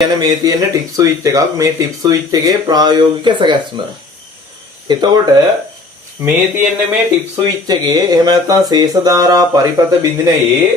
කියන්නේ මේ තියෙන ටිප් ස්විච් එකක්. මේ ටිප් ස්විච් එකේ ප්‍රායෝගික සැකැස්ම. එතකොට මේ තියෙන්නේ මේ ටිප් ස්විච් එකේ එහෙම නැත්නම් ශේෂ ධාරා පරිපත බිඳිනයේ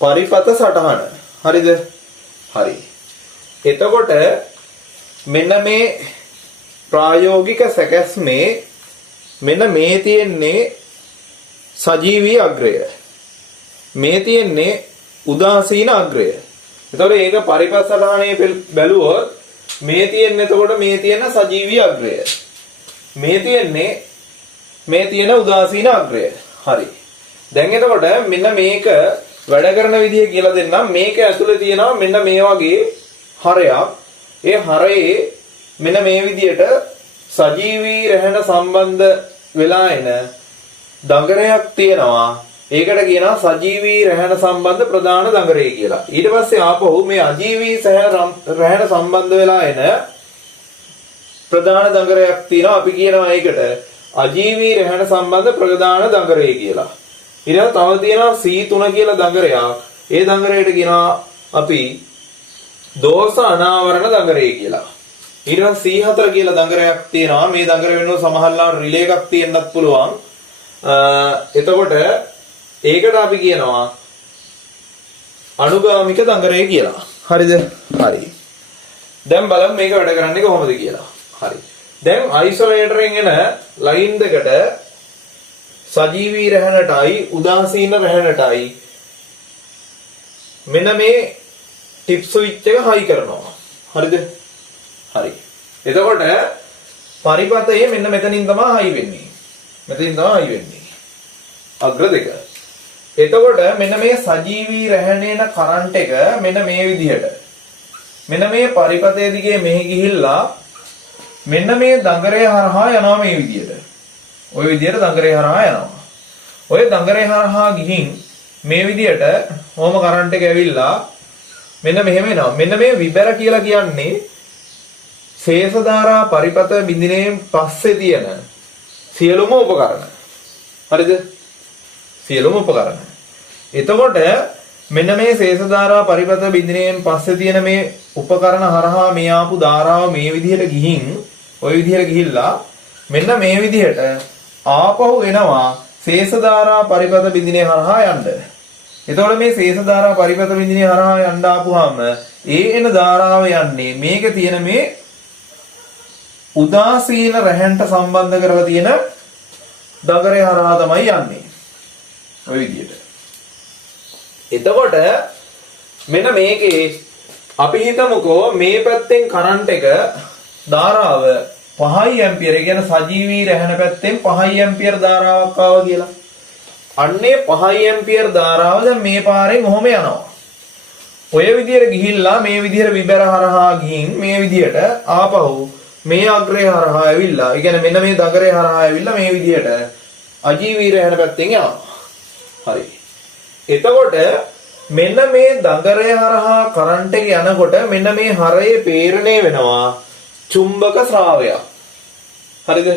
පරිපත සටහන. හරිද? හරි. එතකොට මෙන්න මේ ප්‍රායෝගික සැකැස්මේ මෙන්න මේ තියෙන්නේ සජීවී අග්‍රය. මේ තියෙන්නේ උදාසීන අග්‍රය. එතකොට ඒක පරිපත සටහනේ බැලුවොත් මේ තියෙන්නේ එතකොට මේ තියෙන සජීවී අග්‍රය. මේ තියෙන උදාසීන අග්‍රය. හරි. දැන් එතකොට මෙන්න මේක වැඩ කරන විදිය කියලා දෙන්නම්. මේක ඇතුලේ තියෙනවා මෙන්න මේ වගේ හරයක්. ඒ හරයේ මෙන්න මේ විදියට සජීවී රැහැන සම්බන්ධ වෙලා එන දඟරයක් තියෙනවා. ඒකට කියනවා සජීවී රැහැන සම්බන්ධ ප්‍රධාන දඟරය කියලා. ඊට පස්සේ ආපහු මේ අජීවී රැහැන සම්බන්ධ වෙලා එන ප්‍රධාන දඟරයක් තියෙනවා. අපි කියනවා ඒකට අජීවී රැහැන සම්බන්ධ ප්‍රධාන දඟරය කියලා. ඊළඟ තව තියෙනවා C3 කියලා දඟරයක්. ඒ දඟරයට කියනවා අපි දෝෂ අනාවරණ දඟරය කියලා. ඊළඟ C4 කියලා දඟරයක් තියෙනවා. මේ දඟර වෙනුව සමහරවල් රිලේ එකක් තියෙන්නත් පුළුවන්. එතකොට ඒකට අපි කියනවා අනුගාමික දඟරය කියලා. හරිද? හරි. දැන් බලමු මේක වැඩ කරන්නේ කොහොමද කියලා. හරි. දැන් අයිසොලේටරෙන් එන ලයින් දෙකට සජීවී රැහැනටයි උදාසීන රැහැනටයි මෙන්න මේ ටිප් ස්විච් එක හයි කරනවා. හරිද? හරි. එතකොට පරිපතයේ මෙන්න මෙතනින් තමයි හයි වෙන්නේ. මෙතනින් තමයි හයි වෙන්නේ. අග්‍ර දෙක. එතකොට මෙන්න මේ සජීවී රැහැනේන කරන්ට් එක මෙන්න මේ විදිහට. මෙන්න මේ පරිපතයේ දිගේ මෙහි ගිහිල්ලා මෙන්න මේ දඟරය හරහා යනවා මේ විදිහට. ওই විදිහට දඟරය හරහා යනවා. ওই දඟරය හරහා ගිහින් මේ විදිහට කොහොම කරන්ට් එක ඇවිල්ලා මෙන්න මෙහෙම එනවා. මෙන්න මේ විබර කියලා කියන්නේ ශේෂ ධාරා පරිපත බිඳිනේන් පස්සේ තියෙන සියලුම උපකරණ. හරිද? සියලුම උපකරණ. එතකොට මෙන්න මේ ශේෂ ධාරා පරිපත බිඳිනේන් පස්සේ තියෙන මේ උපකරණ හරහා මේ ආපු ධාරාව මේ විදිහට ගිහින් ওই විදිහට ගිහිල්ලා මෙන්න මේ විදිහට ආපහු එනවා ශේෂ ධාරා පරිපත බිඳිනේ හරහා යන්න. එතකොට මේ ශේෂ ධාරා පරිපත බිඳිනේ හරහා යන්න ආපුවාම ඒ එන ධාරාව යන්නේ මේක තියෙන මේ උදාසීන රැහැන්ට සම්බන්ධ කරලා තියෙන දඟරය හරහා තමයි යන්නේ. ඔය විදිහට. එතකොට මෙන්න මේකේ අපි හිතමුකෝ මේ පැත්තෙන් කරන්ට් එක ධාරාව 5 ඇම්පියර කියන සජීවී රැහැන පැත්තෙන් 5 ඇම්පියර ධාරාවක් ආවා කියලා. අන්නේ 5 ඇම්පියර ධාරාව දැන් මේ පාරෙන් ඔහොම යනවා. ඔය විදිහට ගිහිල්ලා මේ විදිහට විබර හරහා ගිහින් මේ විදිහට ආපහු මේ අග්‍රය හරහා ඇවිල්ලා, ඒ කියන්නේ මෙන්න මේ දඟරය හරහා ඇවිල්ලා මේ විදිහට අජීවී රැහැන පැත්තෙන් යනවා. හරි. එතකොට මෙන්න මේ දඟරය හරහා කරන්ට් එක යනකොට මෙන්න මේ හරයේ පේරණය වෙනවා චුම්බක ස්‍රාවයක්. හරිද?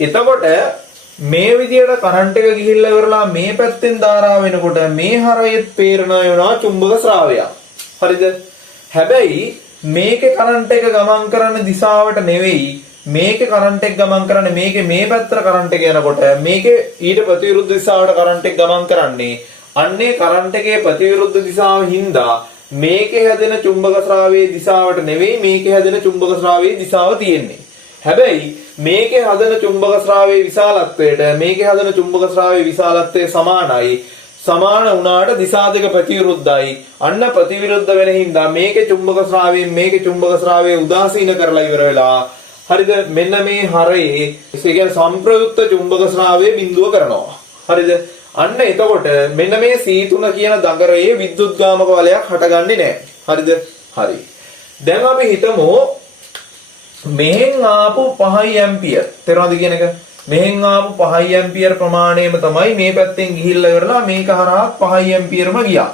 එතකොට මේ විදිහට කරන්ට් එක ගිහිල්ලා ඉවරලා මේ පැත්තෙන් ධාරාව වෙනකොට මේ හරයේත් පේරණය වෙනවා චුම්බක ස්‍රාවයක්. හරිද? හැබැයි මේකේ කරන්ට් එක ගමන් කරන දිශාවට නෙවෙයි මේකේ කරන්ට් එක ගමන් කරන්නේ මේකේ මේ පැත්තට කරන්ට් එක යනකොට මේකේ ඊට ප්‍රතිවිරුද්ධ දිශාවට කරන්ට් එක ගමන් කරන්නේ අන්නේ කරන්ට් එකේ ප්‍රතිවිරුද්ධ දිශාව හින්දා මේකේ හැදෙන චුම්බක ස්‍රාවයේ දිශාවට නෙවෙයි මේකේ හැදෙන චුම්බක ස්‍රාවයේ දිශාව තියෙන්නේ. හැබැයි මේකේ හදන චුම්බක ස්‍රාවයේ විශාලත්වයට මේකේ හදන චුම්බක ස්‍රාවයේ විශාලත්වය සමානයි. සමාන වුණාට දිශා දෙක ප්‍රතිවිරුද්ධයි. අන්න ප්‍රතිවිරුද්ධ වෙන හින්දා මේකේ චුම්බක ස්‍රාවයෙන් මේකේ චුම්බක ස්‍රාවයේ උදාසීන කරලා ඉවර වෙලා හරිද? මෙන්න මේ හරයේ ඒ කියන්නේ සංප්‍රයුක්ත චුම්බක ස්‍රාවයේ බිඳුව කරනවා. හරිද? අන්න එතකොට මෙන්න මේ C3 කියන දඟරයේ විද්‍යුත්ගාමක වලයක් හටගන්නේ නැහැ. හරිද? හරි. දැන් අපි හිතමු මෙහෙන් ආපු 5 ඇම්පියර්. තේරෙනවද කියන එක? මෙහෙන් ආපු 5 ඇම්පියර් ප්‍රමාණයම තමයි මේ පැත්තෙන් ගිහිල්ලා ඉවරලා මේක හරහා 5 ඇම්පියර්ම ගියා.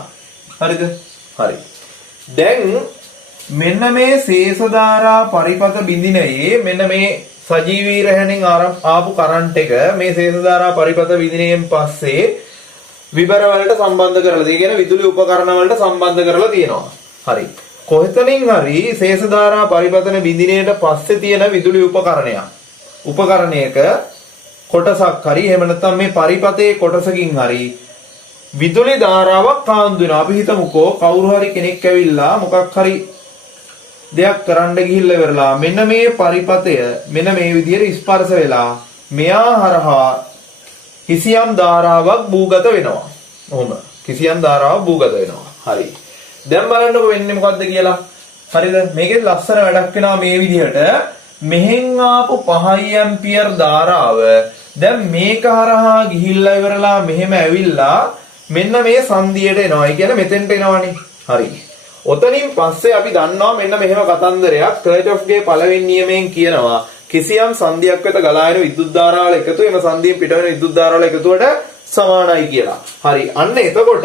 හරිද? හරි. දැන් මෙන්න මේ ශේෂ ධාරා පරිපත බිඳිනයේ මෙන්න මේ සජීවී රැහැණෙන් ආපු කරන්ට් එක මේ ශේෂ ධාරා පරිපත බිඳිනයෙන් පස්සේ විබර වලට සම්බන්ධ කරලා තියෙන විදුලි උපකරණ වලට සම්බන්ධ කරලා තියෙනවා. හරි. කොහෙතනින් හරි ශේෂ ධාරා පරිපතන බිඳිනේට පස්සේ තියෙන විදුලි උපකරණයක කොටසක් හරි එහෙම නැත්නම් මේ පරිපතේ කොටසකින් හරි විදුලි ධාරාවක් කාන්දු වෙනවා. අපි හිතමුකෝ කවුරු හරි කෙනෙක් ඇවිල්ලා මොකක් හරි දෙයක් කරන්න ගිහිල්ලා ඉවරලා මෙන්න මේ පරිපතය මෙන්න මේ විදිහට ස්පර්ශ වෙලා මෙයා හරහා කිසියම් ධාරාවක් භූගත වෙනවා. ඔහොම කිසියම් ධාරාවක් භූගත වෙනවා. හරි. දැන් බලන්නකො වෙන්නේ මොකද්ද කියලා. හරිද? මේකේ ලස්සන වැඩක් වෙනවා මේ විදිහට. මෙහෙන් ආපු 5 ඇම්පියර් ධාරාව දැන් මේක හරහා ගිහිල්ලා ඉවරලා මෙහෙම ඇවිල්ලා මෙන්න මේ සංදියට එනවා. ඒ කියන්නේ මෙතෙන්ට එනවනේ. හරි. ඔතනින් පස්සේ අපි දන්නවා මෙන්න මෙහෙම කතන්දරයක් කර්චොෆ්ගේ පළවෙනි නියමයෙන් කියනවා කිසියම් සංදියක් වෙත ගලා එන විදුලි ධාරාවල එකතු වෙන සංදියෙන් පිට වෙන විදුලි ධාරාවල එකතුවට සමානයි කියලා. හරි. අන්න එතකොට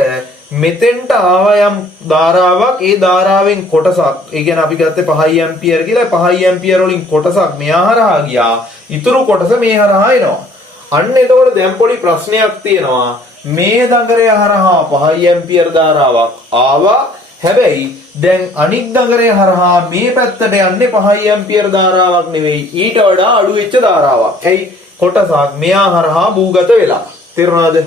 මෙතෙන්ට ආව යම් ධාරාවක් ඒ ධාරාවෙන් කොටසක් ඒ කියන්නේ අපි ගත්තේ 5 ඇම්පියර් කියලා 5 ඇම්පියර් වලින් කොටසක් මෙහා හරහා ගියා. ඊතුරු කොටස මේ හරහා එනවා. අන්න එතකොට දැන් පොඩි ප්‍රශ්නයක් තියෙනවා. මේ දඟරය හරහා 5 ඇම්පියර් ධාරාවක් ආවා. හැබැයි දැන් අනිත් දඟරය හරහා මේ පැත්තට යන්නේ 5 ඇම්පියර් ධාරාවක් නෙවෙයි. ඊට වඩා අඩු වෙච්ච ධාරාවක්. ඇයි? කොටසක් මෙහා හරහා භූගත වෙලා. තේරුණාද?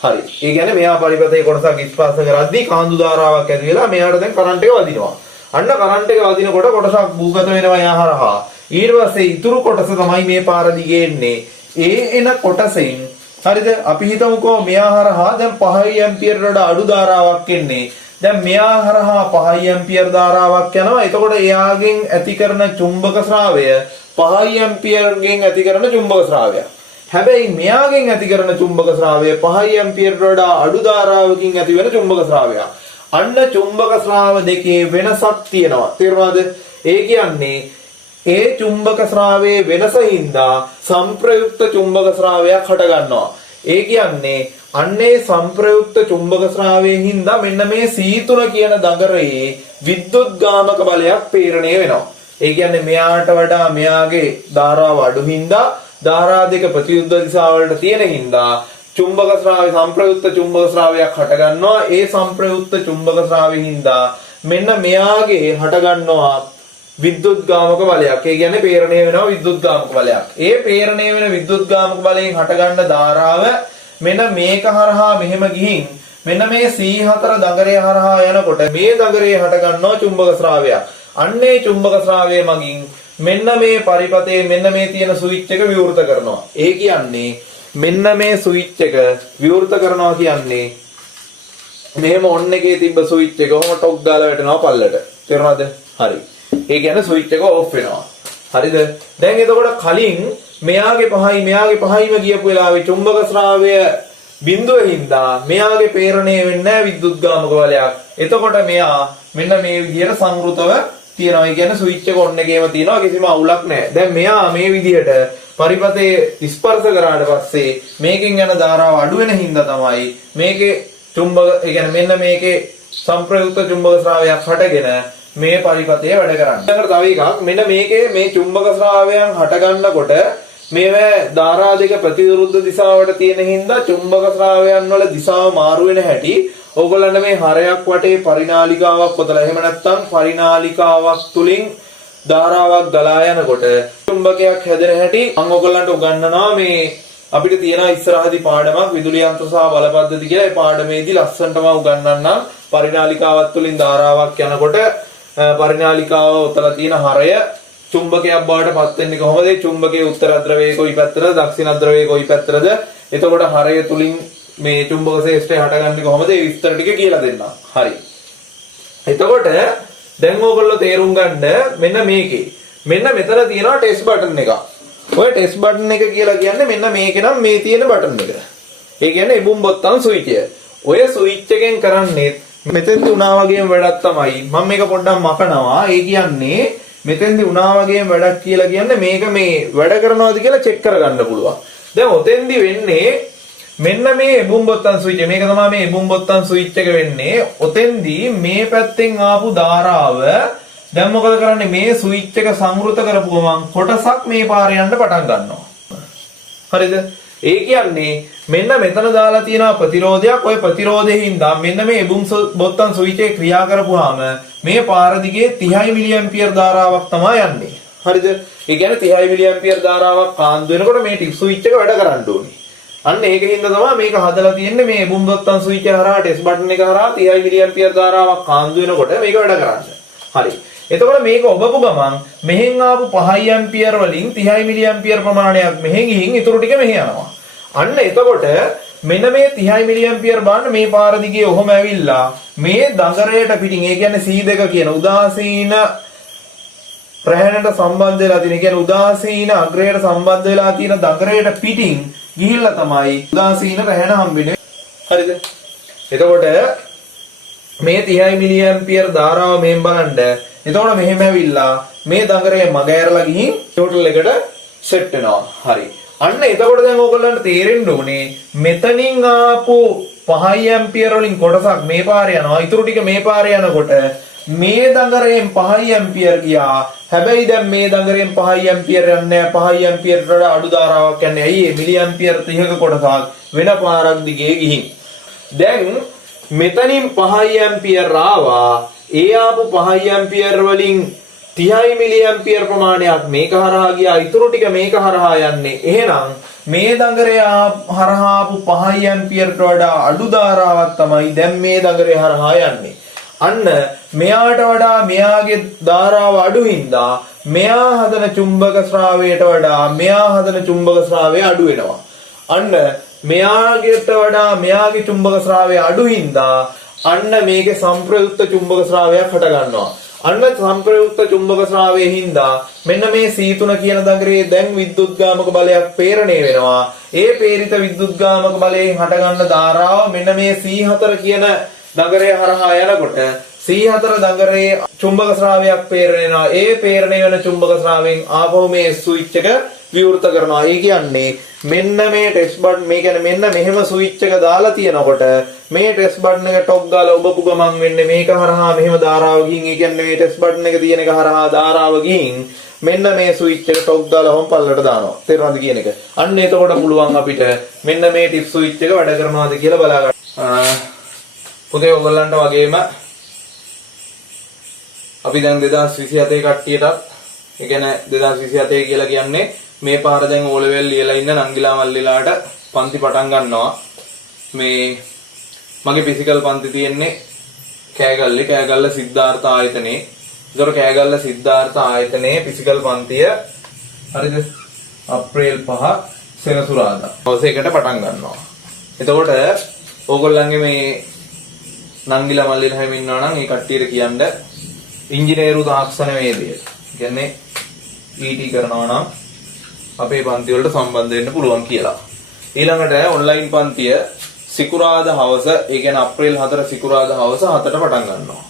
හරි. ඒ කියන්නේ මෙහා පරිපතේ කොටසක් ස්පර්ශ කරද්දී කාන්දු ධාරාවක් ඇති වෙලා මෙයාට දැන් කරන්ට් එක වදිනවා. අන්න කරන්ට් එක වදිනකොට කොටසක් භූගත වෙනවා එහා හරහා. ඊට පස්සේ ඊතුරු කොටස තමයි මේ පාර දිගේ එන්නේ. ඒ එන කොටසෙන් හරිද? අපි හිතමුකෝ මෙහා හරහා දැන් 5 ඇම්පියර් වඩා අඩු ධාරාවක් එන්නේ. දැන් මෙහා හරහා 5 ඇම්පියර් ධාරාවක් යනවා. එතකොට එයාගෙන් ඇති කරන චුම්බක ශ්‍රාවය 5 ඇම්පියර්ගෙන් ඇති කරන චුම්බක ශ්‍රාවය. හැබැයි මෙයාගෙන් ඇති කරන චුම්බක ශ්‍රාවය 5 ඇම්පියර් වඩා අඩු ධාරාවකින් ඇති වෙන චුම්බක ශ්‍රාවයක්. අන්න චුම්බක ශ්‍රාව දෙකේ වෙනසක් තියෙනවා. තේරුණාද? ඒ කියන්නේ ඒ චුම්බක ශ්‍රාවයේ වෙනසින්දා සංප්‍රයුක්ත චුම්බක ශ්‍රාවයක් හට ගන්නවා. ඒ කියන්නේ අන්නේ සංප්‍රයුක්ත චුම්බක ශ්‍රාවයෙන් හින්දා මෙන්න මේ C3 කියන දඟරයේ විද්‍යුත් ගාමක බලයක් ප්‍රේරණය වෙනවා. ඒ කියන්නේ මෙයාට වඩා මෙයාගේ ධාරාව අඩු හින්දා ධාරා දෙක ප්‍රතිවිරුද්ධ දිශාවලට තියෙන හින්දා චුම්බක ශ්‍රාවය සංප්‍රයුක්ත චුම්බක ශ්‍රාවයක් හට ගන්නවා. ඒ සංප්‍රයුක්ත චුම්බක ශ්‍රාවයෙන් හින්දා මෙන්න මෙයාගේ හට ගන්නවා විද්‍යුත් ගාමක බලයක්. ඒ කියන්නේ ප්‍රේරණය වෙනවා විද්‍යුත් ගාමක බලයක්. ඒ ප්‍රේරණය වෙන විද්‍යුත් ගාමක බලයෙන් හට ගන්න ධාරාව මෙන්න මේක හරහා මෙහෙම ගිහින් මෙන්න මේ C4 දඟරය හරහා යනකොට මේ දඟරයේ හට ගන්නවා චුම්බක ශ්‍රාවයක්. අන්නේ චුම්බක ශ්‍රාවය මගින් මෙන්න මේ පරිපතේ මෙන්න මේ තියෙන ස්විච් එක විවෘත කරනවා. ඒ කියන්නේ මෙන්න මේ ස්විච් එක විවෘත කරනවා කියන්නේ මෙහෙම ඔන් එකේ තිබ්බ ස්විච් එක කොහොම ටොක් ගාලා වැටෙනවා පල්ලට. තේරුණාද? හරි. ඒ කියන්නේ ස්විච් එක ඕෆ් වෙනවා. හරිද? දැන් එතකොට කලින් මෙයාගේ 5යිම ගියපු වෙලාවේ චුම්බක ශ්‍රාවය බිඳුවේ හින්දා මෙයාගේ ප්‍රේරණය වෙන්නේ නැහැ විද්‍යුත් ගාමක බලයක්. එතකොට මෙයා මෙන්න මේ විදිහට සංවෘතව තියෙනවා. ඒ කියන්නේ ස්විච් එක ඔන් එකේම තියෙනවා කිසිම අවුලක් නැහැ. දැන් මෙයා මේ විදිහට පරිපතේ ස්පර්ශ කරාට පස්සේ මේකෙන් යන ධාරාව අඩු වෙන හින්දා තමයි මේකේ චුම්බක ඒ කියන්නේ මෙන්න මේකේ සංප්‍රයුක්ත චුම්බක ශ්‍රාවයක් හටගෙන මේ පරිපතේ වැඩ කරන්නේ. ඊළඟට තව එකක් මෙන්න මේකේ මේ චුම්බක ශ්‍රාවයන් හට ගන්නකොට මේවා ධාරා දෙක ප්‍රතිවිරුද්ධ දිශාවට තියෙන හින්දා චුම්බක ශ්‍රාවයන් වල දිශාව මාරු වෙන හැටි ඕගොල්ලන්ට මේ හරයක් වටේ පරිනාලිකාවක් පොතලා එහෙම නැත්නම් පරිනාලිකාවක් තුලින් ධාරාවක් ගලා යනකොට චුම්බකයක් හැදෙන හැටි මම ඕගොල්ලන්ට උගන්වනවා. මේ අපිට තියෙන ඉස්සරහදී පාඩමක් විදුලි යන්ත්‍ර සහ බල පද්ධති කියලා. ඒ පාඩමේදී ලස්සනටම උගන්වන්නම් පරිනාලිකාවක් තුලින් ධාරාවක් යනකොට පරිනාලිකාව උතලා තියෙන හරය චුම්බකයක් බවට පත් වෙන්නේ කොහොමද? ඒ චුම්බකයේ උත්තර ද්‍රවයේ කොයි පැත්තටද දක්ෂිණ ද්‍රවයේ කොයි පැත්තටද? එතකොට හරය තුලින් මේ චුම්බක ශේෂ්ත්‍රය හටගන්නේ කොහොමද? ඒ විස්තර ටික කියලා දෙන්නම්. හරි. එතකොට දැන් ඕගොල්ලෝ තේරුම් ගන්න මෙන්න මේකේ මෙන්න මෙතන තියෙනවා ටෙස්ට් බටන් එක. ඔය ටෙස්ට් බටන් එක කියලා කියන්නේ මෙන්න මේකේ නම් මේ තියෙන බටන් එක. ඒ කියන්නේ ඉබුම් බොත්තම් ස්විච් එක. ඔය ස්විච් එකෙන් කරන්නේ මෙතෙන්දී උනා වගේම වැඩක් තමයි. මම මේක පොඩ්ඩක් මකනවා. ඒ කියන්නේ මෙතෙන්දී උනා වගේම වැඩක් කියලා කියන්නේ මේක මේ වැඩ කරනවාද කියලා චෙක් කරගන්න පුළුවන්. දැන් ඔතෙන්දී වෙන්නේ මෙන්න මේ එබුම් බොත්තම් ස්විච් එක. මේක තමයි මේ එබුම් බොත්තම් ස්විච් එක වෙන්නේ. ඔතෙන්දී මේ පැත්තෙන් ආපු ධාරාව දැන් මොකද කරන්නේ? මේ ස්විච් එක සංවෘත කරපුවම කොටසක් මේ පාරේ යන්න පටන් ගන්නවා. හරිද? ඒ කියන්නේ මෙන්න මෙතන දාලා තියෙනවා ප්‍රතිරෝධයක්. ඔය ප්‍රතිරෝධයෙන් හින්දා මෙන්න මේ එබුම් බොත්තම් ස්විච් එක ක්‍රියා කරපුවාම මේ පාර දිගේ 30 මිලි ඇම්පියර් ධාරාවක් තමයි යන්නේ. හරිද? ඒ කියන්නේ 30 මිලි ඇම්පියර් ධාරාවක් කාන්දු වෙනකොට මේ ටිප් ස්විච් එක වැඩ කරන්න ඕනේ. අන්න ඒකින්ද තමයි මේක හදලා තියෙන්නේ මේ එබුම් බොත්තම් ස්විච් එක හරහා ටෙස්ට් බටන් එක හරහා 30 මිලි ඇම්පියර් ධාරාවක් කාන්දු වෙනකොට මේක වැඩ කරන්නේ. හරි. එතකොට මේක ඔබපු ගමන් මෙහෙන් ආපු 5 ඇම්පියර් වලින් 30 මිලි ඇම්පියර් ප්‍රමාණයක් මෙහෙ ගිහින් ඊටු ටික මෙහෙ යනවා. අන්න එතකොට මෙන්න මේ 30 මිලි ඇම්පියර් බලන්න මේ පාර දිගේ ඔහොම ඇවිල්ලා මේ දඟරයට පිටින් ඒ කියන්නේ C2 කියන උදාසීන ප්‍රහණයට සම්බන්ධ වෙලා තියෙන කියන්නේ උදාසීන අග්‍රයට සම්බන්ධ වෙලා තියෙන දඟරයට පිටින් ගිහිල්ලා තමයි උදාසීන රැහෙන හම්බෙන්නේ. හරිද? එතකොට මේ 30 මිලි ඇම්පියර් ධාරාව මෙහෙන් බලන්න. එතකොට මෙහෙම ඇවිල්ලා මේ දඟරේ මග ඇරලා ගිහින් ටෝටල් එකට සෙට් වෙනවා. හරි. අන්න එතකොට දැන් ඕගොල්ලන්ට තේරෙන්න ඕනේ මෙතනින් ආපු 5 ඇම්පියර් වලින් කොටසක් මේ පාරේ යනවා. ඊටු ටික මේ පාරේ යනකොට මේ දඟරයෙන් 5 ඇම්පියර් ගියා. හැබැයි දැන් මේ දඟරයෙන් 5 ඇම්පියර් යන්නේ නැහැ. 5 ඇම්පියර් වල අඩු ධාරාවක් යන්නේ. ඇයි ඒ මිලි ඇම්පියර් 30ක කොටසක් වෙන පාරක් දිගේ ගිහින්. දැන් මෙතනින් 5 ඇම්පියර් ආවා. ඒ ආපු 5 ඇම්පියර් වලින් 30 මිලි ඇම්පියර් ප්‍රමාණයක් මේක හරහා ගියා. ඊටු ටික මේක හරහා යන්නේ. එහෙනම් මේ දඟරය හරහා ආපු 5 ඇම්පියර්ට වඩා අඩු ධාරාවක් තමයි දැන් මේ දඟරය හරහා යන්නේ. අන්න මෙයාට වඩා මෙයාගේ ධාරාව අඩු හින්දා මෙයා හදන චුම්බක ශ්‍රාවයට වඩා මෙයා හදන චුම්බක ශ්‍රාවය අඩු වෙනවා. අන්න මෙයාගේට වඩා මෙයාගේ චුම්බක ශ්‍රාවය අඩු හින්දා අන්න මේකේ සංප්‍රයුක්ත චුම්බක ශ්‍රාවයක් හට ගන්නවා. අන්න සංප්‍රයුක්ත චුම්බක ශ්‍රාවයේ හින්දා මෙන්න මේ C3 කියන දඟරේ දැන් විද්‍යුත්ගාමක බලයක් ප්‍රේරණය වෙනවා. ඒ ප්‍රේරිත විද්‍යුත්ගාමක බලයෙන් හටගන්න ධාරාව මෙන්න මේ C4 කියන දඟරය හරහා යනකොට C4 දඟරේ චුම්බක ශ්‍රාවයක් ප්‍රේරණය වෙනවා. ඒ ප්‍රේරණය වෙන චුම්බක ශ්‍රාවයෙන් ආපහු මේ ස්විච් එක විවෘත කරනවා. ඒ කියන්නේ මෙන්න මේ ටෙස්ට් බටන් මේ කියන්නේ මෙන්න මෙහෙම ස්විච් එක දාලා තියෙනකොට මේ ටෙස්ට් බටන් එක ටොක් ගාලා ඔබපු ගමන් වෙන්නේ මේක හරහා මෙහෙම ධාරාව ගිහින් ඒ කියන්නේ මේ ටෙස්ට් බටන් එක තියෙන එක හරහා ධාරාව ගිහින් මෙන්න මේ ස්විච් එක ටොක් දාලා හොම් පල්ලට දානවා. තේරුණාද කියන එක? අන්න එතකොට පුළුවන් අපිට මෙන්න මේ ටිප් ස්විච් එක වැඩ කරනවාද කියලා බලා ගන්න. පුතේ ඔයගොල්ලන්ට වගේම අපි දැන් 2027 කට්ටියටත් ඒ කියන්නේ 2027 කියලා කියන්නේ මේ පාර දැන් O level ලියලා ඉන්න නංගිලා මල්ලිලාට පන්ති පටන් ගන්නවා. මේ මගේ ෆිසිකල් පන්ති තියෙන්නේ කෑගල්ල සිද්ධාර්ථ ආයතනයේ. ඒතර කෑගල්ල සිද්ධාර්ථ ආයතනයේ ෆිසිකල් පන්තිය හරිද? අප්‍රේල් 5 සෙනසුරාදා. හවසේකට පටන් ගන්නවා. එතකොට ඕගොල්ලන්ගේ මේ නංගිලා මල්ලිලා හැම ඉන්නවා නම් ඒ කට්ටියට කියන්න ඉංජිනේරු තාක්ෂණ වේදය. කියන්නේ ET කරනවා නම් අපේ පන්ති වලට සම්බන්ධ වෙන්න පුළුවන් කියලා. ඊළඟට ඔන්ලයින් පන්තිය සිකුරාදා හවස, ඒ කියන්නේ අප්‍රේල් 4 සිකුරාදා හවස 7ට පටන් ගන්නවා.